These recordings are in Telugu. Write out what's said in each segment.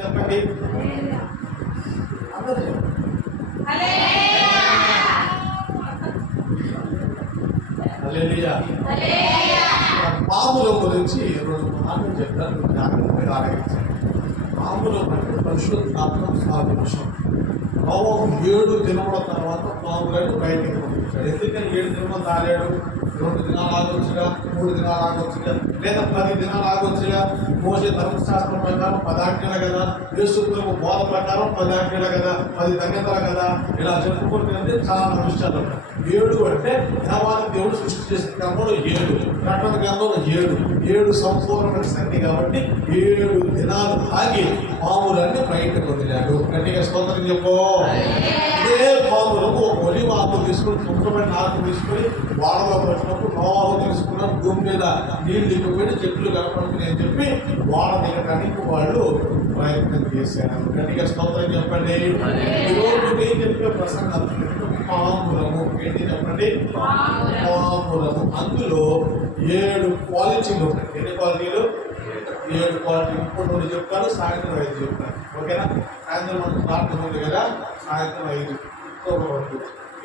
చెప్పండి. పాముల గురించి రెండు మాటలు చెప్తాను, జాగ్రత్తగా ఆలోచించండి. పాముల అంటే పరిశుద్ధాత్మ సాదృశ్యం. నోవహు 7 దినముల తర్వాత పాములను బయటికి పంపించాడు. ఎందుకని 7 దినములు తాగాడు? 2 దినాలు ఆగొచ్చుగా, 3 దినాలు ఆగొచ్చుగా, లేదా 10 దినాలు ఆగొచ్చుగా. మోసే ధర్మశాస్త్రం ప్రకారం 10 ఆజ్ఞలు కదా, యేసుక్రీస్తు బోధ ప్రకారం 10 ఆజ్ఞలు కదా, 10 ధన్యతలు కదా. ఇలా చెప్పుకుంటే చాలా విషయాలు ఉంటాయి. 7 అంటే దేవాలయం దేవుడు సృష్టి చేసిన క్రమంలో 7, ప్రకటన గ్రంథంలో 7 సంపూర్ణమైన సంఖ్య కాబట్టి 7 దినాలు ఆగి పాములన్నీ బయటకు వదిలాడు. గట్టిగా స్తోత్రం చెప్పు. ఇదే పాములకు ఒక ఒలివ ఆకు తీసుకుని, శుభ్రమైన ఆకు తీసుకొని వాడలో వచ్చినప్పుడు నోవహు తీసుకున్న భూమి మీద నీళ్లు దిగిపోయి చెట్లు కనపడుతుంది అని చెప్పి వాడ దిగడానికి వాళ్ళు ప్రయత్నం చేశారు. గట్టిగా స్తోత్రం చెప్పండి. ఈరోజు నేను చెప్పే ప్రసంగం పాములము ఏంటి చెప్పండి? పాములము. అందులో 7 క్వాలిటీలు ఉంటాయి. ఎన్ని క్వాలిటీలు? 7 క్వాలిటీలు. ఇప్పుడు 2 చెప్తాను, సాయంత్రం 5 చెప్తాను. ఓకేనా? సాయంత్రం మనకు ప్రార్థన ఉంది కదా, సాయంత్రం 5.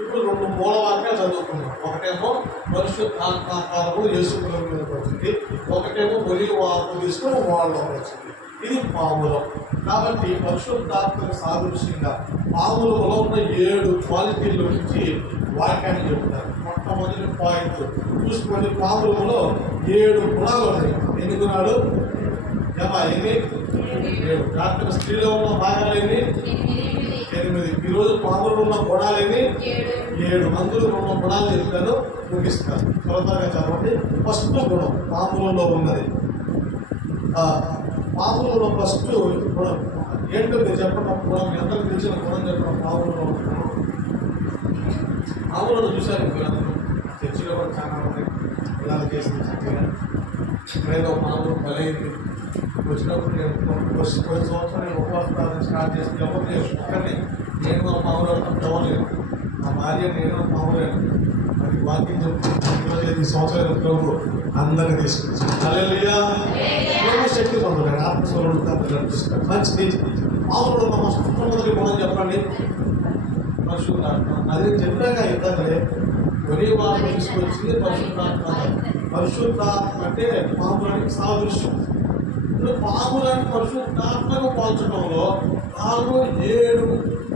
ఇప్పుడు 2 మూల వాక్యాలు చదువుకున్నాం. ఒకటేమో పరిశుద్ధాత్మాకారము యేసుక్రీస్తు మీదకి వచ్చింది, ఒకటేమో ఒలివ ఆకు తీసుకుని వాళ్ళలోకి వచ్చింది. ఇది పాములం. కాబట్టి పరిశుద్ధాత్మకు సాదృశ్యంగా పాములలో ఉన్న 7 క్వాలిటీల గురించి వాక్యాన్ని చెప్తారు. మొట్టమొదటి పాయింట్ చూసుకొని, పాములలో 7 గుణాలు ఉన్నాయి. ఎన్ని గుణాలు? ఎన్ని? 7. రాత్రి స్త్రీలో ఉన్న భాగాలు ఎన్ని? 8. ఈరోజు పాములు ఉన్న గుణాలు ఎన్ని? 7. అందులో ఉన్న గుణాలు చెప్తాను, ముగిస్తాను. త్వరగా చదవండి. ఫస్ట్ గుణం పాములలో ఉన్నది. పాములలో ఫస్ట్ గుణం ఏంటో మీరు చెప్పడం గుణం, ఎంతకు తెలిసిన గుణం చెప్పడం. పాములలో పాములను చూశారు చర్చిలో కూడా చాలా ఉన్నాయి. ఇలా చేసింది చక్కగా. ఇక్కడేదో పాములు బలైంది వచ్చినప్పుడు నేను పోయిన సంవత్సరం నేను ఉపవాసం స్టార్ట్ చేసి ఎవరు ఒక్కరిని నేను మా పాములు ఎవరు మా భార్య నేను పాములేను. మరి వాకింగ్ చెప్తున్నాను. ఈ సంవత్సరం ప్రభు అందరినీ తీసుకొచ్చి హల్లెలూయా శక్తి పొందుతాడు, ఆత్మస్వరుడు నడిపిస్తాడు. మంచిది. పాములు మొట్టమొదటి గుణం చెప్పండి, పరిశుద్ధాత్మ. అది చెప్పాక ఇంతలే ఒలివ ఆకు తీసుకొచ్చింది పరిశుద్ధాత్మ. పరిశుద్ధాత్మ అంటే పాములని సాదృశ్యం. ఇప్పుడు పాములని పరిశుద్ధాత్మకు పోల్చడంలో 7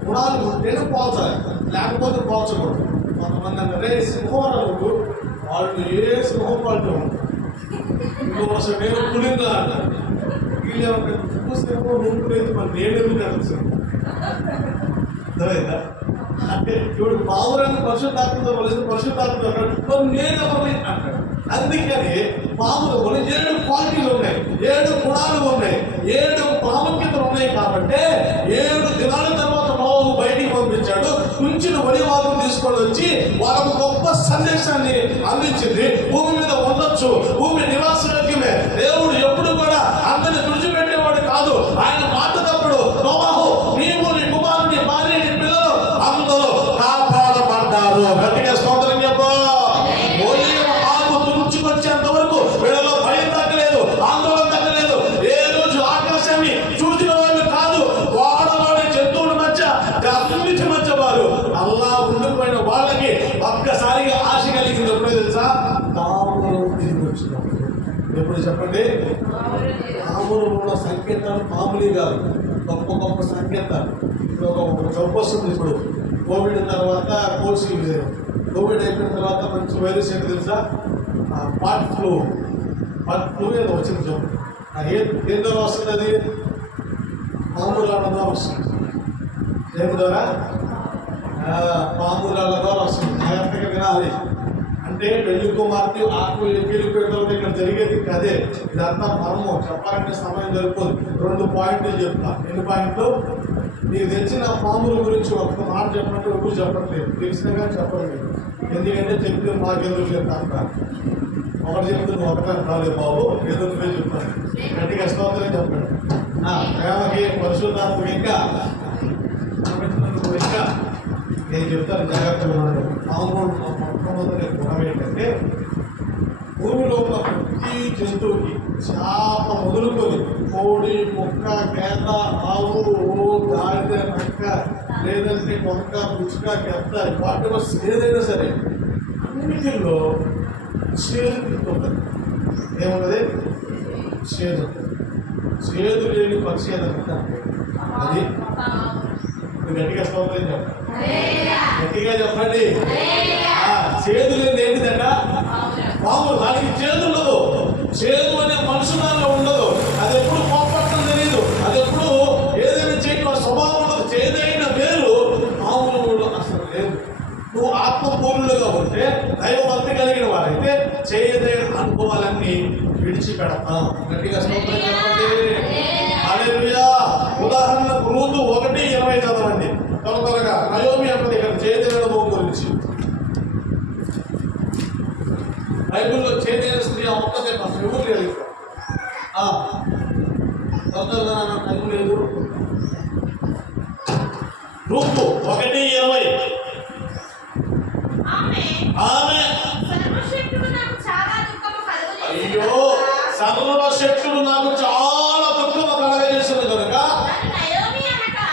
గుణాలు ఉంటేనే పోల్చాలి, లేకపోతే పోల్చకూడదు. కొంతమంది అంటే సింహవరాలు వాళ్ళు ఏ సింహం పడుతూ ఉంటారు. అసలు నేను పులిందా అంటారు. వీళ్ళు సింహం నుంకునేది మరి నేను ఎందుకు అనిపిస్తుంది అర్థమైందా? అంటే ఇప్పుడు పావురాన్ని పరిశుద్ధాత్మతో కలిసి పరిశుద్ధాత్మ అన్నాడు, నేను ఎవరిని అంటాడు. అందుకని పాములు 7 క్వాలిటీలు ఉన్నాయి, 7 గుణాలు ఉన్నాయి, 7 ప్రాముఖ్యతలు ఉన్నాయి. కాబట్టి 7 దినాల తర్వాత నోవహు బయటికి పంపించాడు. కుంచిన ఒలివ ఆకును తీసుకొని వచ్చి వాళ్ళకు గొప్ప సందేశాన్ని అందించింది. భూమి మీద ఉండొచ్చు, భూమి నివాసయోగ్యమే. దేవుడు ఎప్పుడు కూడా అందరిని తుడిచిపెట్టేవాడు కాదు. ఆయన మాట తప్పుడు నోవహు నీవు, నీ కుమారుడు, నీ భార్య, నీ పిల్లలు అందరూ కాపాడబడ్డారు. గట్టిగా స్తోత్రం చెప్పు. ఒలివ ఆకు తుడుచుకొచ్చేంత వరకు వీళ్ళలో భయం తగ్గలేదు, ఆందోళన తగ్గలేదు. ఏ రోజు ఆకాశాన్ని చూసిన వాళ్ళు కాదు, వాడలోని జంతువుల మధ్య గర్భించి మధ్య వారు అల్లా ఉండిపోయిన వాళ్ళకి ఒక్కసారిగా ఆశ కలిగింది. ఎప్పుడో తెలుసా? పాములు తిరిగి వచ్చినప్పుడు. ఎప్పుడు చెప్పండి? పాములు ఉన్న సంకేతాలు మామూలు కాదు, గొప్ప గొప్ప సంకేతాలు. ఇప్పుడు ఒక జబ్బు వస్తుంది. ఇప్పుడు కోవిడ్ తర్వాత కోవిడ్ అయిపోయిన తర్వాత మంచి వైరస్ ఏంటి తెలుసా? బర్డ్ ఫ్లూ ఏదో వచ్చింది జబ్బు. ఏం ద్వారా వస్తుంది? అది పాముల ద్వారా వస్తుంది. దేని ద్వారా? పాముల ద్వారా వస్తుంది. జాగ్రత్తగా వినాలి. అంటే పెళ్లి కుమార్తె ఆకు వెళ్ళిపోయిన తర్వాత ఇక్కడ జరిగేది అదే. ఇదంతా మర్మం, చెప్పాలంటే సమయం సరిపోదు. 2 పాయింట్లు చెప్తా. ఎన్ని పాయింట్లు? నీకు తెలిసిన పాముల గురించి ఒక్క మాట చెప్పంటే ఎవరు చెప్పట్లేదు, తెలిసినా కానీ చెప్పలేదు. ఎందుకంటే చెప్తే మాకెందుకు చెప్తా. ఒకటి చెప్తే నువ్వు ఒకటే రాలేదు బాబు, ఏదో నువ్వే చెప్తాను. గట్టిగా స్తోత్రం చెప్పండి. ప్రేమకి పరిశుద్ధాత్మకి ఇంకా నేను చెప్తాను, జాగ్రత్తగా ఉన్నాడు. పాములు మొట్టమొదటి గుణం ఏంటంటే భూమిలో ఉన్న ప్రతి జంతువుకి, చేప మొదలుకొని కోడి, కుక్క, గేద, ఆవు, గాడిద, నక్క, లేదంటే కొంక, పుచ్చుక, గెత్త, వాటి ఏదైనా సరే అన్నిటిలో చేదు ఉంటుంది. ఏమున్నది? చేదు. చేదు లేని పక్షి ఏదంటే అది గట్టిగా స్తోత్రం చెప్పండి, గట్టిగా చెప్పండి. చేదు లేని ఏంటిదట? పాము. దానికి చేదు ఉండదు. చేదు అనే మనుషులలో ఉండదు. అది ఎప్పుడు కోపడటం తెలియదు. అది ఎప్పుడు ఏదైనా చేయడం స్వభావం ఉండదు. చేదైన వేరు పాములు అసలు లేదు. నువ్వు ఆత్మపూర్ణులుగా ఉంటే, దైవభక్తి కలిగిన వారైతే చేయదైన అనుభవాలన్నీ విడిచిపెడతాం. గట్టిగా స్తోత్రం చెప్పండి. హల్లెలూయా. ఉదాహరణకు రూతు 1:20 చదవండి త్వరగా. నయోమి అన్నది ఇక్కడ చేయదైన అనుభవం గురించి. బైబిల్లో చేదైన స్త్రీ ఒక్కదే అసలు ఎవరు లేదు. టైం లేదు. రూపు 1:20. ఆమె అయ్యో సర్వశక్తుడు నాకు చాలా దుఃఖము కలగజేసింది కనుక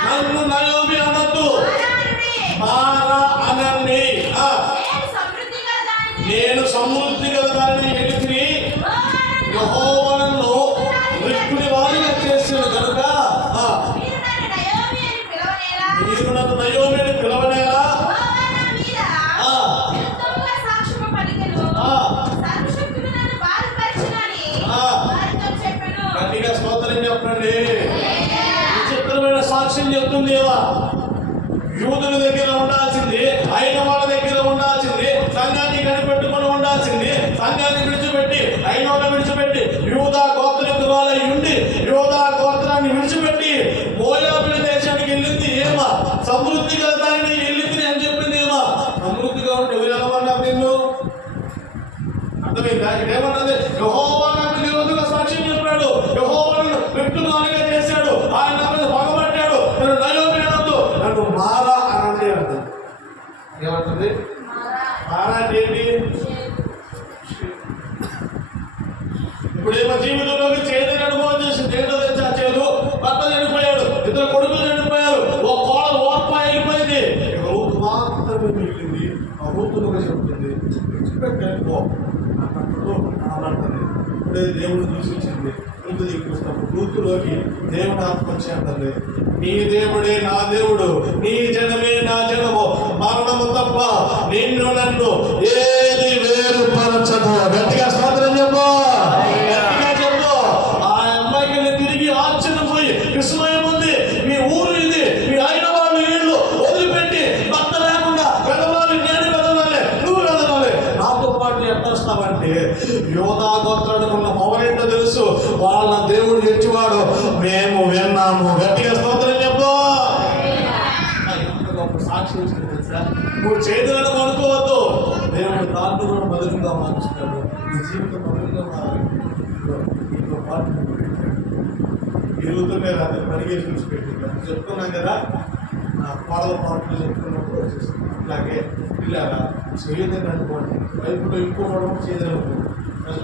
నన్ను నయోమి అనొద్దు, మారా అనండి. నేను సమృద్ధి గల దానిని ఎలికి యెహోవాను మృక్కుని వారిగా చేసిన కనుక మీరు నన్ను నయోమి అని పిలవనేలా? గట్టిగా స్తోత్రం చెప్పండి. విచిత్రమైన సాక్ష్యం చెప్తుందేవా? యూదుల దగ్గర ఉండాల్సింది, అయిన వాళ్ళ దగ్గర ఉండాల్సింది, సంఘాన్ని కనిపెట్టుకుని ఉండాల్సింది, సంఘాన్ని విడిచిపెట్టి, అయిన వాళ్ళ విడిచిపెట్టి, యూదా గోత్రకురాలై ఉండి యూదా గోత్రాన్ని విడిచిపెట్టి మోయాబు దేశానికి వెళ్ళింది ఏమా? సమృద్ధిగా దానిని వెళ్ళింది అని చెప్పింది ఏమా? సమృద్ధిగా ఉంటే ఎవరు ఎలామన్నారు నిన్ను? అర్థమైందా? ఇదేమన్నది? యెహోవా నాకు విరోధంగా సాక్ష్యం చెప్పాడు, యెహోవాను విట్టుమానిగా చేశాడు, ఆయన నా మీద పగబట్టాడు, నన్ను నయోమి అనొద్దు, నన్ను మారా అనండి అంటుంది. ఏమంటుంది? మారా అంటే ఏంటి? ఇప్పుడేమో జీవితంలోకి చేదైన అనుభవం చేసింది. ఏంటో తెచ్చా చేదు? భర్త చనిపోయాడు, ఇద్దరు కొడుకులు చనిపోయారు, ఓ కోడలు ఓర్పా అయిపోయింది. రూతు మాత్రమే మిగిలింది. ఆ రూతులుగా చెప్తుంది, విడిచిపెట్టుకో అన్నప్పుడు అనంటుంది. ఇప్పుడే దేవుడు చూసించింది. రూతు చూసినప్పుడు రూతులోకి దేవుడు ఆత్మ వచ్చి అంటుంది, నీ దేవుడే నా దేవుడు, నీ జనమే నా జనము, మరణము తప్ప నిన్ను నన్ను ఏది వేరుపరచదు. గట్టిగా స్తోత్రం చెప్పు, గట్టిగా చెప్పు. ఆ అమ్మాయికి తిరిగి ఆశ్చర్యపోయి విస్మయం ఉంది. మీ ఊరు ఇది, మీ అయిన వాళ్ళు ఇళ్ళు వదిలిపెట్టి భర్త లేకుండా వెదవాలి, నేను వెదవాలి, నువ్వు వెదవాలి, నాతో పాటు ఎట్లా వస్తావంటే యోధా గోత్రానికి ఉన్న పవరేంటో తెలుసు, వాళ్ళ దేవుడు ఎట్టివాడు మేము విన్నాము. గట్టిగా స్తోత్రం చెప్పు. సాక్షి వచ్చింది తెలుసా? నువ్వు చేతులను అనుకోవద్దు, దేవుడు దాంట్లో కూడా బదులుగా మార్చుతాడు. నీ జీవితం బదులుగా మారాలి. నీతో పాటు ఇరుగుతూ మీద పరిగెత్తి చూసి పెట్టింది చెప్తున్నాం కదా. నా పాడల పాటలు చెప్తున్నప్పుడు వచ్చేస్తుంది. అట్లాగే పిల్లగా చేయదని అనుకోండి, వైపులో ఇంకో పడడం చేయదని అనుకోండి.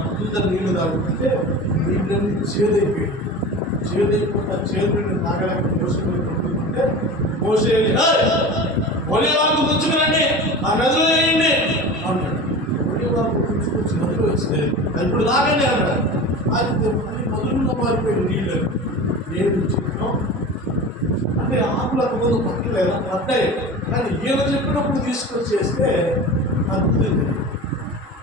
అందరూ నీళ్లు తాగుతుంటే నీళ్ళని చేదైపోయింది. చేదైపోతే చేతుని తాగలేక మోసుకొని కొట్టుకుంటే మోసేయాలి, ఒలివాకు పుచ్చుకురండి, ఆ నదిలో వేయండి అన్నాడు. ఒలివాకు పుచ్చుకొచ్చి నదిలో వచ్చింది, ఇప్పుడు తాగండి అన్నాడు. అది మొదలుగా మారిపోయింది నీళ్ళు. ఏడు చిత్రం అంటే ఆకులు అంతకుముందు పట్టలేదు, పడ్డాయి. కానీ ఈయన చెప్పినప్పుడు తీసుకొచ్చేస్తే అద్భుతం.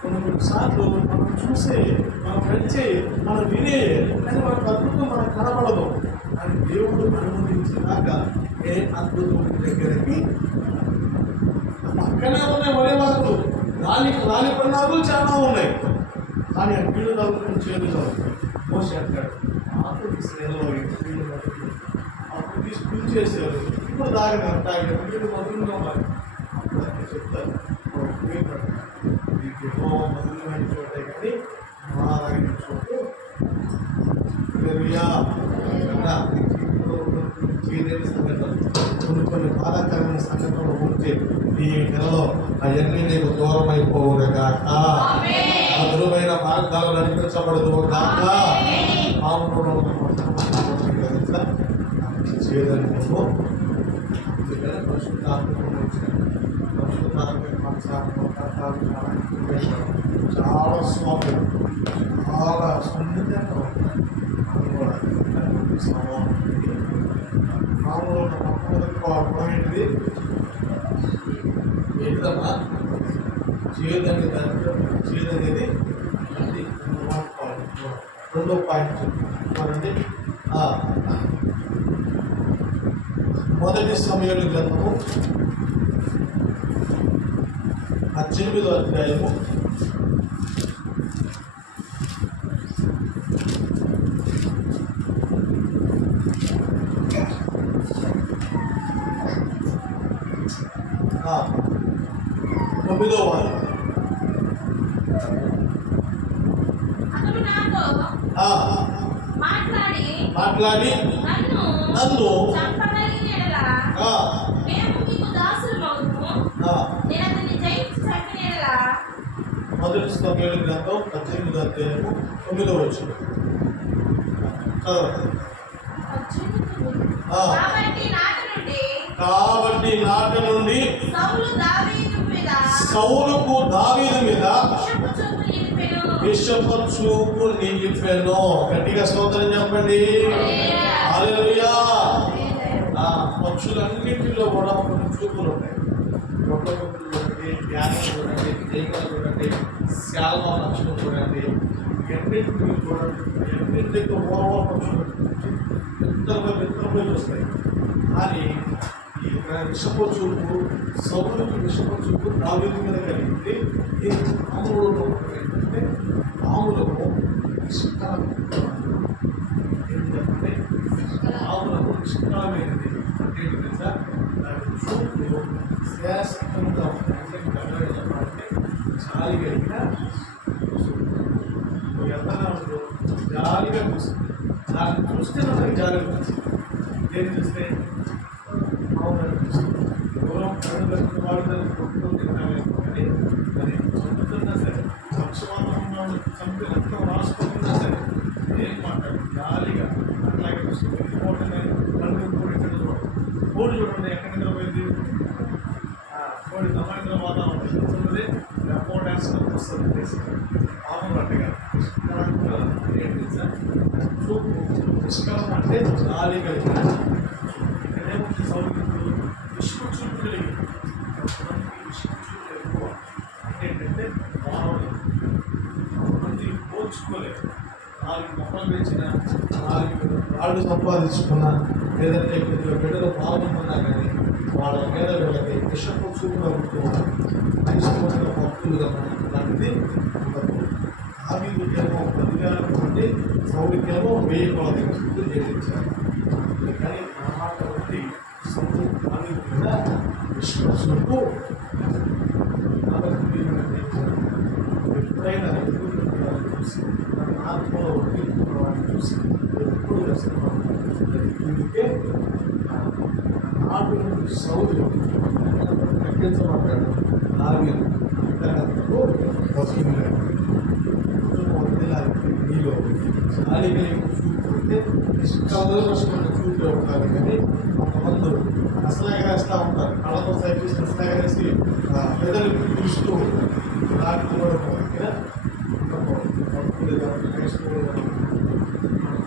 కొన్నిసార్లు మనం చూసే, మనం నడిచే, మనం వినే, కానీ మనకు అద్భుతం మనకు కనబడదు. అని దేవుడు అనుమతించినాక ఏ అద్భుతం దగ్గరికి పక్కనే ఉన్నాయి ఒలివాకులు, రాలి పన్నాలు చాలా ఉన్నాయి. కానీ ఆ నీళ్ళు తగ్గుతుంది, చేదు తగ్గుతుంది. మోసే అంటాడు, అప్పుడు శ్రేణలో అప్పుడు తీసుకుని చేశారు, ఇప్పుడు తాగిన వీళ్ళు మధురంగా మారి. అప్పుడు అక్కడ చెప్తారు, నీకు మధురమైన చోటే కానీ మారాగిన చోటు చేయలేని సంఘటనలు, కొన్ని బాధాకరమైన సంఘటనలు ఉంటే ఈ నెలలో అవన్నీ నీకు దూరం అయిపోవును గాక, మధురమైన మార్గాలు నడిపించబడదు గాక. చేదనుకో అందుకని పరిశుద్ధాత్మకం వచ్చాను. పరిశుద్ధాత్మక మనసాత్మ చాలా స్వామి చాలా సున్నితంగా ఉంటాయి. మనం కూడా మామూలు ఉన్న మొట్టమొదటి గుణం ఏంటిది? ఏంటమ్మా? చేదని దాంట్లో చేదనేది అది రెండో పాయింట్ చూడండి. మొదటి సమయాల గ్రంథము 18వ అధ్యాయము 9వ వాక్యం. మాట్లాడి నన్ను మొదటి సమయాల గ్రంథం 18వ అధ్యాయము 9వ వచనం. కాబట్టి నాటి నుండి సౌలుకు దావీదు మీద విషపు చూపు నిలిపెను. గట్టిగా స్తోత్రం చెప్పండి. హల్లెలూయా. పక్షులన్నింటిలో కూడా కొన్ని చూపులు ఉంటాయి. రొట్టె పక్షులు చూడండి, జ్ఞానం చూడండి, దేగలు చూడండి, శాల్వా పక్షులు చూడండి, ఎన్నింటిని చూడండి. ఎన్నింటికి పూర్వ పక్షులు విత్తనపై చూస్తాయి. కానీ ఈ విషపు చూపు సౌలుకి విషపు చూపు దావీదు మీద కలిగింది. ఈ రాముడు ఏంటంటే రాములకు ఏంటంటే రాములకు నిష్కామైనది ఏంటి తెలుసా? చూపు శ్రేష్టంగా అంటే గంటలు చెప్పాలంటే జాలి కలిగిన ఎంతనాడు జాలిగా చూస్తుంది. దాన్ని చూస్తే మనకి జాలి వచ్చింది. దేని చూస్తే దూరం కళ్ళు కట్టిన వాడు దాన్ని కొట్టుకొని తింటామేమో కానీ మరి చంపుతున్నా సరే, పక్షవాతం చంపి రక్తం రాసుకుంటున్నా సరే ఏం మాట్లాడు జాలిగా అట్లాగే వెళ్ళిపోవటమే. కళ్ళు కోడి చూడండి ఎక్కడ నిద్రపోయింది. కోడి దమానిద్ర వాతావరణం చూస్తుంది, రెపో డ్యాన్స్ వస్తుంది చేసి పాపం అట్టగా ఏంటి సార్ చూపు నిష్కాలం అంటే జాలి కలిగిన. ఇక్కడేముంది సౌకర్యం విష్ణు చూపు కలిగి విష్ణు చూపు ఎక్కువ ఏంటంటే మంది పోల్చుకోలేదు. 4 మొక్కలు పెంచిన, 4 రాళ్ళు సంపాదించుకున్నా, లేదంటే కొద్దిగా బిడ్డలు బాగుంటున్నా కానీ వాళ్ళ మీద వీళ్ళకి విషపు చూపు కలుగుతున్నారు. క్రైస్తవుల భక్తులుగా లాంటిది ఉండదు. దావీదుకేమో 10,000 మంది, సౌలుకేమో 1000 కొలది చుట్టూ చేయించారు. కానీ నా మాట బట్టి సౌలు దావీదు మీద విషపు చూపు ఎప్పుడైనా చూసి ఆత్మలో వాడిని చూసి ఎప్పుడు అందుకే నాటు సౌలు తగ్గించబడ్డాడు. దావీదు అంతకంతకు వస్తున్నాడు. నీలో జాలిగా చూపు ఉంటే నిష్కల్మషమైన చూపే ఉండాలి. కానీ కొంతమంది అసలు ఎగరేస్తూ ఉంటారు. కళ్ళతో సైకిల్స్ అసలు ఎగరేసి పెదలు చూస్తూ రాకపోవడం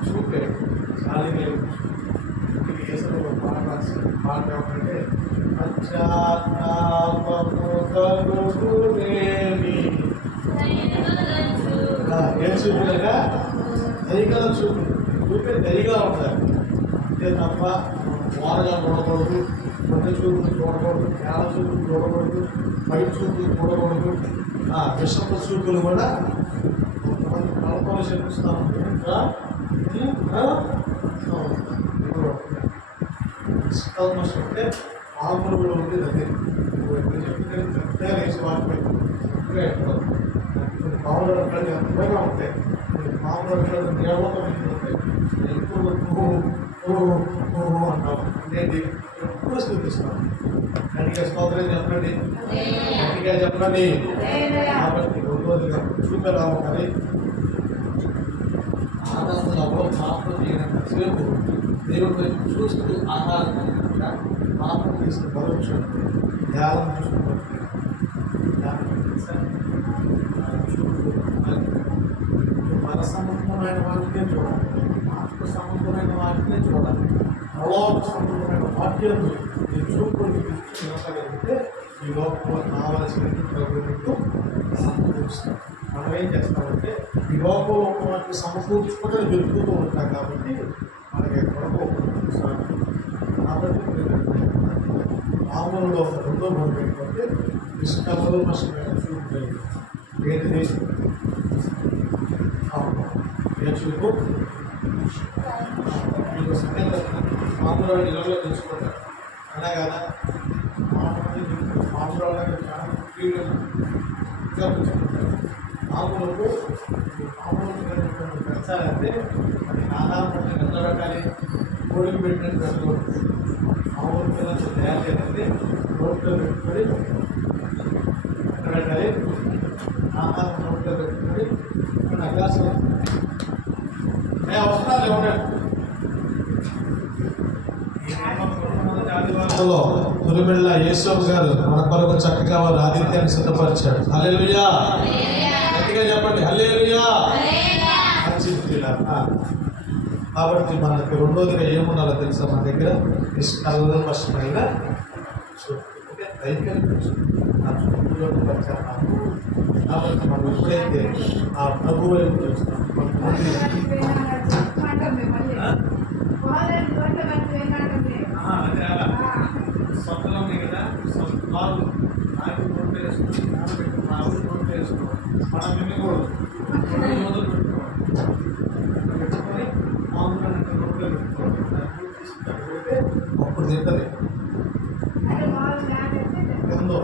చూపే జాలిగా ఏసలో పాట ఏమంటే ఏ చూపులేక దయగల చూపు. చూపే దయగా ఉంటారు అంతే తప్ప వారగా చూడకూడదు, పెద్ద చూపులు చూడకూడదు, నేల చూపులు చూడకూడదు, బయట చూపులు చూడకూడదు. విషపు చూపులు కూడా కొంతమంది కళతో చెప్పిస్తూ ఉంటారు. నిష్కల్మషం అంటే ఆకులు కూడా ఉండేది అదే. చెప్తే చెప్తే వేసి వాటిపై కొన్ని మామూలు అట్లాంటి అంతగా ఉంటాయి. మామూలు అట్లాంటి దేవత ఉంటాయి. ఎప్పుడు అంటాం ఏంటి ఎప్పుడు స్థుతిస్తాం. గట్టిగా స్తోత్రం చెప్పండి, గట్టిగా చెప్పండి. కాబట్టి 2వదిగా చూపెరాము కానీ ఆనందంలో ప్రార్థన చేయడం సేపు దేవుడి వైపు చూస్తూ ఆహారం తినకుండా పాపం చేసిన పరోక్షం ధ్యానం చూసుకుంటే మన సంబంధమైన వాటినే చూడాలి, ఆత్మ సంబంధమైన వాటినే చూడాలి, పరలోక సంబంధమైన వాక్యం ఈ చూపుని నిలబడితే ఈ లోకంలో కావలసిన ప్రభుత్వం సమకూరుస్తాం. మనం ఏం చేస్తామంటే ఈ లోకంలో వాటిని సమకూర్చుకుంటే వెతుకుతూ ఉంటాం కాబట్టి మనకి కొరకు కాబట్టి మామూలులో రెండో మనం ఏంటంటే ఇష్టంలో నష్టమైన చూపు ఏంటిది చూపు మీకు సంగతి మామూలు ఇళ్ళలో తెలుసుకుంటారు అలా కదా మామూలు వాళ్ళకి చాలా మామూలుకు పెంచాలంటే అది ఆధారపడిన ఎంత పెట్టాలి, కోడికి పెట్టినట్టు పెట్టకూడదు. మామూలు పిల్లలు తయారు చేయాలంటే రోడ్లో పెట్టుకొని ఎక్కడ పెట్టాలి, ఆహారం రోడ్లో పెట్టుకొని కొన్ని అభ్యాసం వస్తున్నారు ఎవరండి తురిమిళ్ళ యేసోబు గారు మన కొరకు చక్కగా వారు ఆతిథ్యాన్ని సిద్ధపరిచాడు. హల్లెలూయా, గట్టిగా చెప్పండి హల్లెలూయా. కాబట్టి మనకి రెండోదిగా ఏమున్నారో తెలుసా, మన దగ్గర నిష్కల్మషమైన కాబట్టి మనం ఎప్పుడైతే ఆ ప్రభు వైపు చూస్తాం సొంతలో కదా వాళ్ళు ఆయన నోట్లు వేసుకుని ఆవిడ నోట్లు వేసుకోవాలి, మనం వినకూడదు, మొదలు పెట్టుకోవాలి, మామూలుగా నోట్లో పెట్టుకోవాలి, తీసుకుంటే అప్పుడు తింటది. ఎందో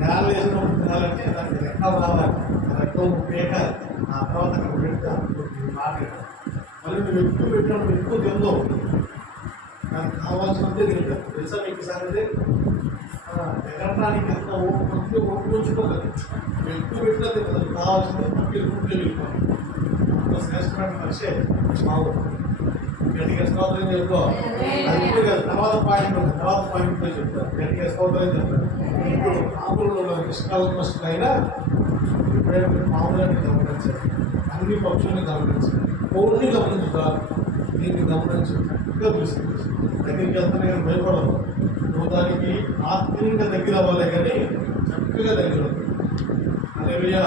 నేల వేసినప్పుడు తినాలంటే దానికి రెక్క రావాలి, రెక్క పేకాలి, ఆ తర్వాత అక్కడ పెడితే మాట్లాడాలి. మళ్ళీ నువ్వు ఎక్కువ పెట్టినప్పుడు ఎక్కువ తిందో నాకు కావాల్సినంతే తింటారు. తెలుసా మీకు సంగతి, ఎగరడానికి ఎంత ఓపిక ఉంచుకోలేదు, ఎక్కువ పెట్టినా తింటారు, కావాల్సింది పక్కన ఫుడ్లో వెళ్ళిపోవాలి. అంత శ్రేష్టమైన మనిషే మావు గట్టిగా స్తోత్రం చెప్తాం. అది ఇప్పుడు కాదు, తర్వాత పాయింట్ ఉంది, తర్వాత పాయింట్లో చెప్తారు. గట్టిగా స్తోత్రం చెప్తారు. ఇప్పుడు మామూలు ఇష్టాలైనా ఇప్పుడైనా మామూలుగా గమనించారు, అన్ని పక్షుల్ని గమనించారు, కోడిని గమనించుతారు, దీన్ని గమనించి చక్కగా చూసింది. దగ్గరికి వెళ్తానే కానీ భయపడదు, నువ్వు దానికి ఆత్మీయంగా దగ్గర అవ్వాలి కానీ చక్కగా దగ్గర హల్లెలూయా.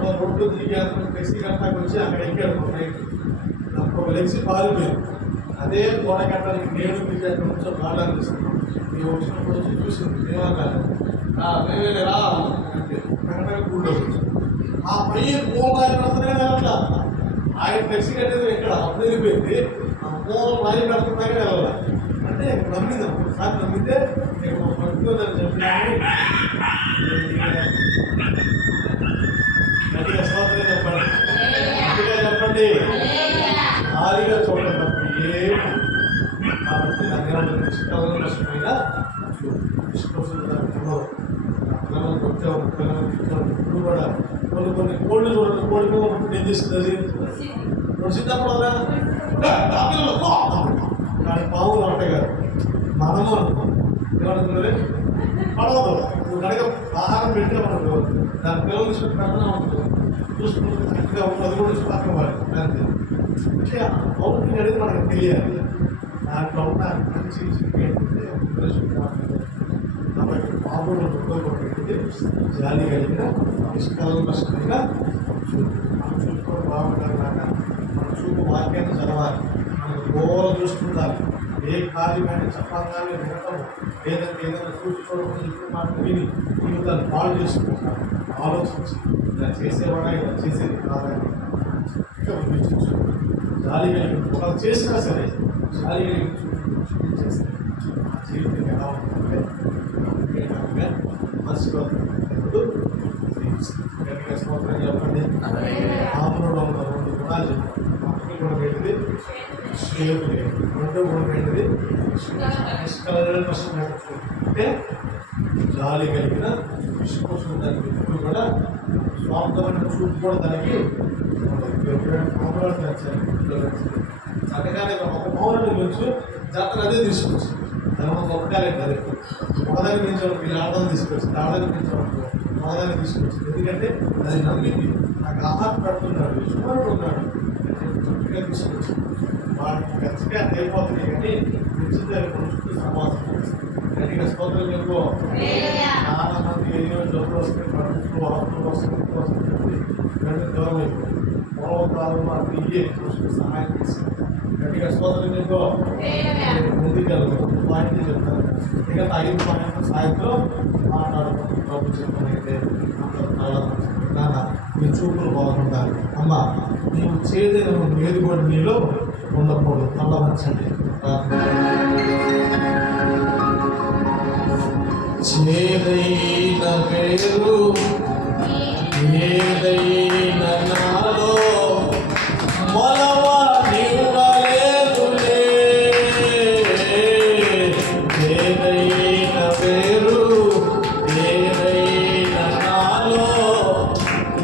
రోడ్డు దిగి టెక్సీ కట్టాకి వచ్చి అక్కడ ఎక్కాడు నైట్, అప్పుడు లెగ్సి పారిపోయింది. అదే గోడ కట్టడానికి నేను దిగి అక్కడ నుంచో బాగా అనిపిస్తున్నాను. నేను వచ్చినప్పుడు వచ్చి చూసింది ఏమా కాదు వేరే రా అంటే కరెక్ట్గా గుడ్లో ఆ పైన మూలాన్ని పెడుతున్నాయి వెళ్ళట్లా, ఆయన టెక్సీ కట్టేది ఎక్కడ అప్పుడు వెళ్ళిపోయింది, ఆ మూలం లైన్ పెడుతున్నాయి వెళ్ళాలి అంటే నమ్మింది. ఒకసారి నమ్మితే నేను పట్టుకోదని చెప్పినాను. గట్టిగా స్తోత్రం చెప్పండి, గట్టిగా చెప్పండి, ఖాళీగా చూడడం తప్ప ఏమి. కాబట్టి దాని ఇష్టమైన పిల్లలకు వచ్చేవారు, పిల్లలకు ఇచ్చేవారు. ఇప్పుడు కూడా కొన్ని కోళ్ళు చూడండి, కోడికి ఏం చేస్తుంది, సిద్ధపడదా కానీ పావులు ఉంటాయి కదా, మనము అనుకో ఏమనుకున్నది పడవదు. నువ్వు కనుక ఆహారం పెట్టే మనకు దాని పిల్లలు తీసుకుని పెడతా ఉంటుంది, చూసుకుంటే చక్కగా అది కూడా పక్కన పడాలి అంతే. అంటే పౌరుని అనేది మనకు తెలియాలి, దాంట్లో ఉన్న మంచి ఏంటంటే కాబట్టి పావులు ఉపయోగపడేది జాలి కలిగిన నిష్కల్మషమైన చూపు. మనం చూసుకోవడం బాగుంటారు కాక మన చూపు వాక్యాన్ని చదవాలి, మనకు గోల చూసుకుంటారు. ఏ కార్యమైన చెప్పగానే వినటం లేదంటే ఏదైనా చూసుకోవడం ఇప్పుడు మనకు విని జీవితాన్ని పాడు చేసుకుంటారు. ఆలోచించి ఇలా చేసేవాడా ఇలా చేసేది కాదని వినిపించు. జాలి కలిగి ఒకరు చేసినా సరే జాలి కలిగి చేస్తే ఆ జీవితం ఎలా ఉంటుందంటే మర్చిపోతుంది. గట్టిగా స్తోత్రం చెప్పండి. ఆత్మలో ఉన్న రెండు గుణాలు చెప్పండి. మొదటి గుణం ఏంటిది, రెండో గుణం ఏంటిది, నిష్కల్మషమైన అంటే జాలి కలిగిన విశ్వాసం. దానికి ఇప్పుడు కూడా స్వార్థమైన చూపు కూడా దానికి మామూలు చక్కగానే ఒక పౌరుని గురించి జాతర అదే తీసుకొచ్చు దాని ఒక్కడే అదే ఒకదాన్ని పెంచాము వీళ్ళు ఆడదాన్ని తీసుకొచ్చు ఆడదాన్ని పెంచాము ఒకదాన్ని తీసుకొచ్చు ఎందుకంటే అది నమ్మింది నాకు ఆహారం పెడుతున్నాడు సుమారు ఉన్నాడు చక్కగా తీసుకొచ్చు వాడికి ఖచ్చితంగా అయిపోతుంది కానీ నిశ్చిత చుట్టూ సమాజం గట్టిగా స్తోత్రం చెప్పు. చాలా మంది ఏదో డబ్బులు వస్తాయి పడుతులు ఆస్తులు వస్తాయి చెప్పి రెండు దూరం అయిపోయి పూర్వకాలంలో అది ఇయ్యే చూసుకుని సహాయం చేశారు. గట్టిగా స్తోత్రం చెప్పు. ముందుకెళ్ళదు పాయింట్లు చెప్తారు ఇక 5 పాయింట్లు సాయంత్రం మాట్లాడుకుంటూ ప్రభు చెప్పనైతే అందరూ నాన్న నీ చూపులు బాగుండాలి అమ్మ నీవు చేదైన ఏది కూడా నీలో ఉండకూడదు తల్లవంచండి. చేదైన పేరు ఏదైన నాలో మొలవ నివ్వలేదులే ఏదైన పేరు ఏదైన నాలో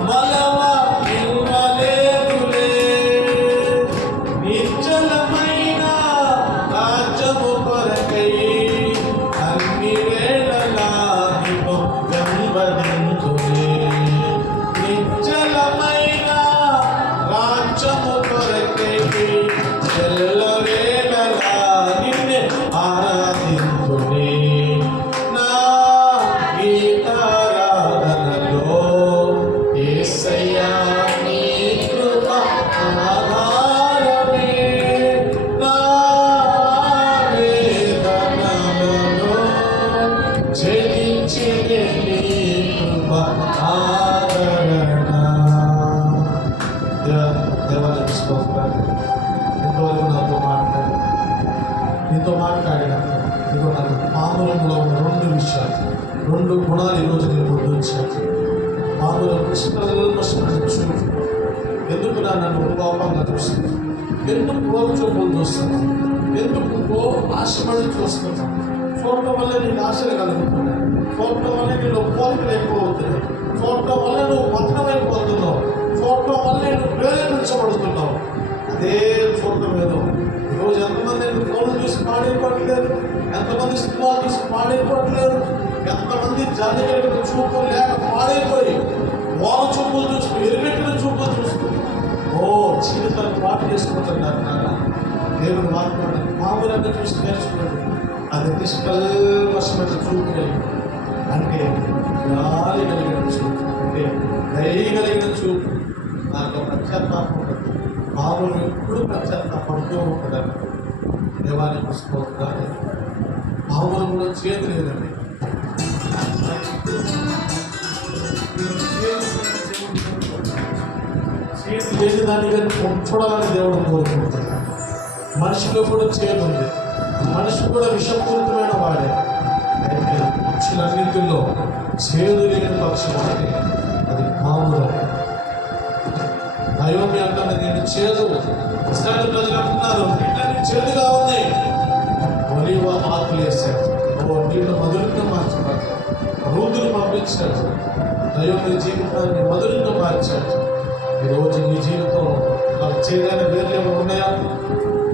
మొలవ నివ్వలేదులే నిశ్చలమైన రాజ్యము కొరకై అన్ని వేళలా నిన్ను వెంబడించునే నిశ్చలమైన రాజ్యము కొరకై ఎల్లవేళలా నిన్నే ఆరాధించునే నా గీతారాధనలో యేసయ్యా నీ కృప ఆధారమే నా వేదనలలో చెలించినే నీ కృప ఆదరణ. దేవాలయ స్తోత్రాలు ఎంతవరకు నాతో మాట్లాడు నీతో మాట్లాడినప్పుడు ఇదిగో నాకు పాములంలో ఉన్న 2 విషయాలు 2 గుణాలు ఈరోజు నేను గుర్తించాను. పాముల చూపు ఎందుకు నన్ను కోపంగా చూస్తుంది, ఎందుకు కోపచూపులు చూస్తున్నాను, ఎందుకు ఆశపడి చూస్తున్నాను. చూడటం వల్ల నీకు ఆశలు కలుగుతున్నాయి, చూడటం వల్ల నీలో కోరికలు ఎక్కువ అవుతున్నాయి, చూడటం వల్ల నువ్వు పతనమైపోతున్నావు, చూడటం వల్ల నువ్వు ప్రేరేపించబడుతున్నావు. అదే చూడటం లేదు. ఈరోజు ఎంతమంది ఫోన్లు చూసి పాడైపోవట్లేదు, ఎంతమంది సినిమాలు చూసి పాడైపోవట్లేదు, ఎంతమంది జాతి కలిగిన చూపులు లేక పాడైపోయి వాళ్ళ చూపులు చూస్తూ ఎరిపెట్టిన చూపులు చూస్తూ జీవితాన్ని పాటు చేసుకుంటున్నారు. నాన్న దేవుడు మాట్లాడాలి మామూలుగా చూసి నేర్చుకోండి. అది నిష్కల్మషమైన చూపు కలిగి అంటే గాలి కలిగిన చూపు అంటే దయ కలిగిన చూపు. నాకు పశ్చాత్తాపం ఉంటుంది, మామూలు ఎప్పుడు పశ్చాత్తాపడుతూ ఉంటాడు. దేవానికి స్తోత్రాలు. మామూలు కూడా చేతి లేదండి, చేతి లేని దాన్ని కానీ చూడాలని దేవుడు కోరుకుంటున్నాడు. మనిషిలో కూడా చేతి ఉంది, మనిషి కూడా విషపూరితమైన వాడే. అయితే పక్షులన్నింటిలో చేదు లేని పక్షి అంటే అది మామూలు. దైవమి అంటున్న నేను చేదు ఇస్రాయేలు ప్రజలు అంటున్నారు నీళ్ళని చేదుగా ఉంది. ఒలివ ఆకులు వేశాడు, నీళ్ళు మధురంగా మార్చబడ్డాడు, రూతులు పంపించాడు, దైవమి జీవితాన్ని మధురంగా మార్చాడు. ఈరోజు నీ జీవితంలో నాకు చేదైన వేర్లు ఏమైనా ఉన్నాయా,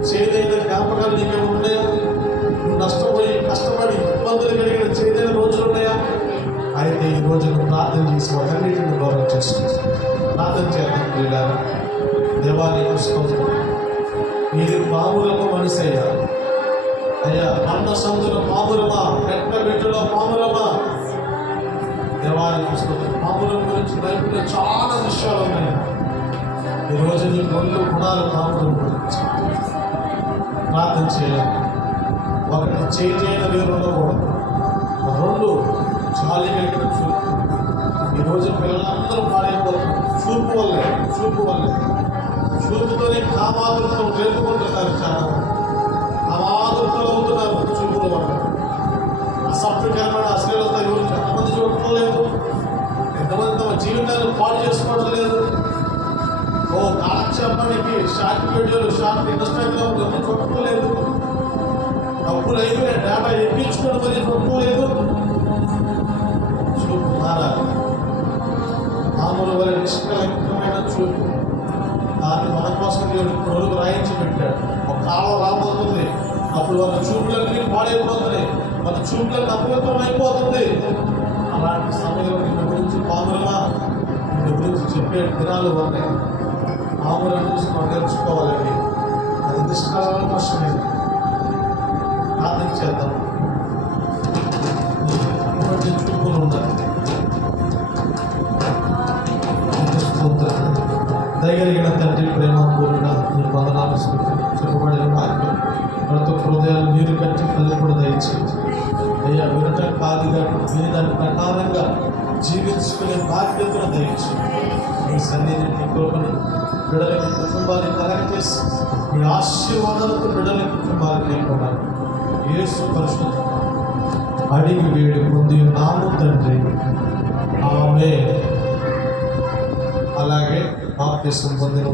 చేదైన జ్ఞాపకాలు నీకేమైనా ఉన్నాయా, నువ్వు నష్టపోయి కష్టపడి ఇబ్బందులు కలిగిన చేదైన రోజులు ఉన్నాయా? అయితే ఈ రోజు నువ్వు ప్రార్థన చేసి వాటన్నిటిని గౌరవం చేసుకుంటా ప్రార్థన చేద్దాం. వీళ్ళారా దేవాలయం స్తోత్రం. మీరు పాములకు మనిషి అయ్యా, అయ్యా అన్న సముద్ర పాములమా, పెట్ట బిడ్డలో పాములమా. దేవాలయం స్తోత్రం. పాముల గురించి బైబిల్లో చాలా విషయాలు ఉన్నాయి. ఈరోజు నీ 2 గుణాలు పాముల గురించి ప్రార్థన చేయాలి. ఒకటి చేయని వేరులో కూడా 2 చాలి కలిగిన చూపు. ఈరోజు పిల్లలందరూ పాడైపోతున్నారు చూపు వల్లే చూపుతోనే కామాదులతో రేపుకుంటున్నారు. చాలా కామాదులతో అవుతున్నారు చూపుల వల్ల. అసభ్యకరమైన అశ్లీలత ఎవరు ఎంతమంది చూడటం లేదు, ఎంతమంది తమ జీవితాన్ని పాడు చేసుకోవడం లేదు. కాలక్షేపానికి షార్ట్ వీడియోలు షార్ట్ ఇన్స్టాగ్రామ్ ఎవరు చూడటం లేదు. డబ్బులు అయిపోయిన డేటా ఎక్కించుకోవడం మరి చూడటం లేదు. చూపు మారాలి. మామూలు వారి నిష్కలంకమైన చూపు. దాన్ని మన కోసం దేవుడు ఇప్పుడు వరకు రాయించి పెట్టాడు. ఒక కాలం రాబోతుంది, అప్పుడు వాళ్ళ చూపులన్నీ పాడైపోతున్నాయి, వాళ్ళ చూపులన్నీ అపవిత్రం అయిపోతుంది. అలాంటి సమయంలో నిన్ను గురించి పాములుగా నిన్ను గురించి చెప్పే దినాలు ఉన్నాయి. పాములను చూసి మనం నేర్చుకోవాలండి. అది నిష్కాలం కష్టమైంది. ప్రార్థన చేద్దాం. చూపులు ఉండాలి. దయగలిగిన తండ్రి, ప్రేమ పూర్ణ నీ వందనాలు చెప్పబడిన వాక్యం ప్రతి ఒక్క హృదయాలు నీరు కట్టి తల్లి కూడా దయచేసి అయ్యా వినటం కాదు కానీ విని దాని ప్రకారంగా జీవించుకునే బాధ్యతను దయచేసి నీ సన్నిధిని నీ కృపని బిడ్డలకి కుటుంబాన్ని కలగజేసి మీ ఆశీర్వాదాలతో బిడ్డలకి కుటుంబాన్ని నేర్పడాలి. యేసు పరిశుద్ధ అడిగి వేడి పొంది నాము తండ్రి, ఆమేన్. అలాగే బాప్తిసం పొందిన